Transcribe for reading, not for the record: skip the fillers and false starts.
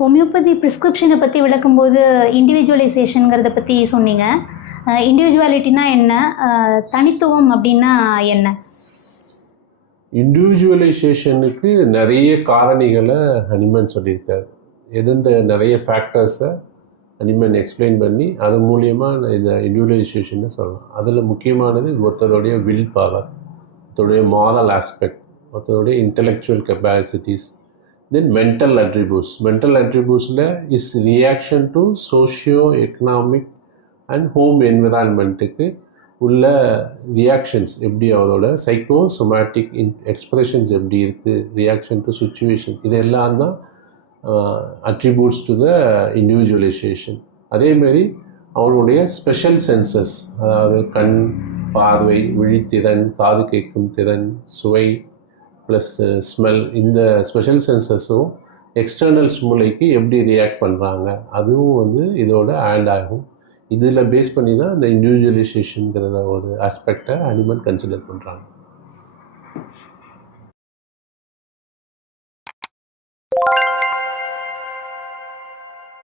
Homeopathy ப்ரிஸ்கிரிப்ஷனை பற்றி விளக்கும்போது இண்டிவிஜுவலைசேஷனுங்கிறத பற்றி சொன்னீங்க. இண்டிவிஜுவாலிட்டினா என்ன, தனித்துவம் அப்படின்னா என்ன? இண்டிவிஜுவலைசேஷனுக்கு நிறைய காரணிகளை ஹனிமன் சொல்லியிருக்காரு. எந்தெந்த நிறைய ஃபேக்டர்ஸை ஹனிமன் எக்ஸ்பிளைன் பண்ணி அது மூலியமாக இந்த இண்டிவிஜுவலைசேஷன்னு சொல்லலாம். அதில் முக்கியமானது ஒருத்தருடைய வில் பவர், ஒருத்தருடைய மாரல் ஆஸ்பெக்ட், ஒருத்தருடைய intellectual capacities, then mental attributes. Mental அட்ரிபியூட்ஸில் is reaction to socio economic and home என்விரான்மெண்ட்டுக்கு உள்ள ரியாக்ஷன்ஸ் எப்படி, அவரோட சைக்கோசொமேட்டிக் எக்ஸ்ப்ரெஷன்ஸ் எப்படி இருக்குது, ரியாக்ஷன் டு சுச்சுவேஷன், இதெல்லாம் தான் அட்ரிபியூட்ஸ் டு த இண்டிவிஜுவலைசேஷன். அதேமாரி அவனுடைய ஸ்பெஷல் சென்சஸ், அதாவது கண் பார்வை, விழித்திறன், காது கேட்கும் திறன், சுவை ப்ளஸ் ஸ்மெல், இந்த ஸ்பெஷல் சென்சஸும் எக்ஸ்டர்னல் ஸ்டிமுலைக்கு எப்படி ரியாக்ட் பண்ணுறாங்க, அதுவும் வந்து இதோட ஆட் ஆகும். இதில் பேஸ் பண்ணி தான் இந்த இண்டிவிஜுவலைசேஷனுங்கிறத ஒரு ஆஸ்பெக்டை ஹனிமன் கன்சிடர் பண்ணுறாங்க.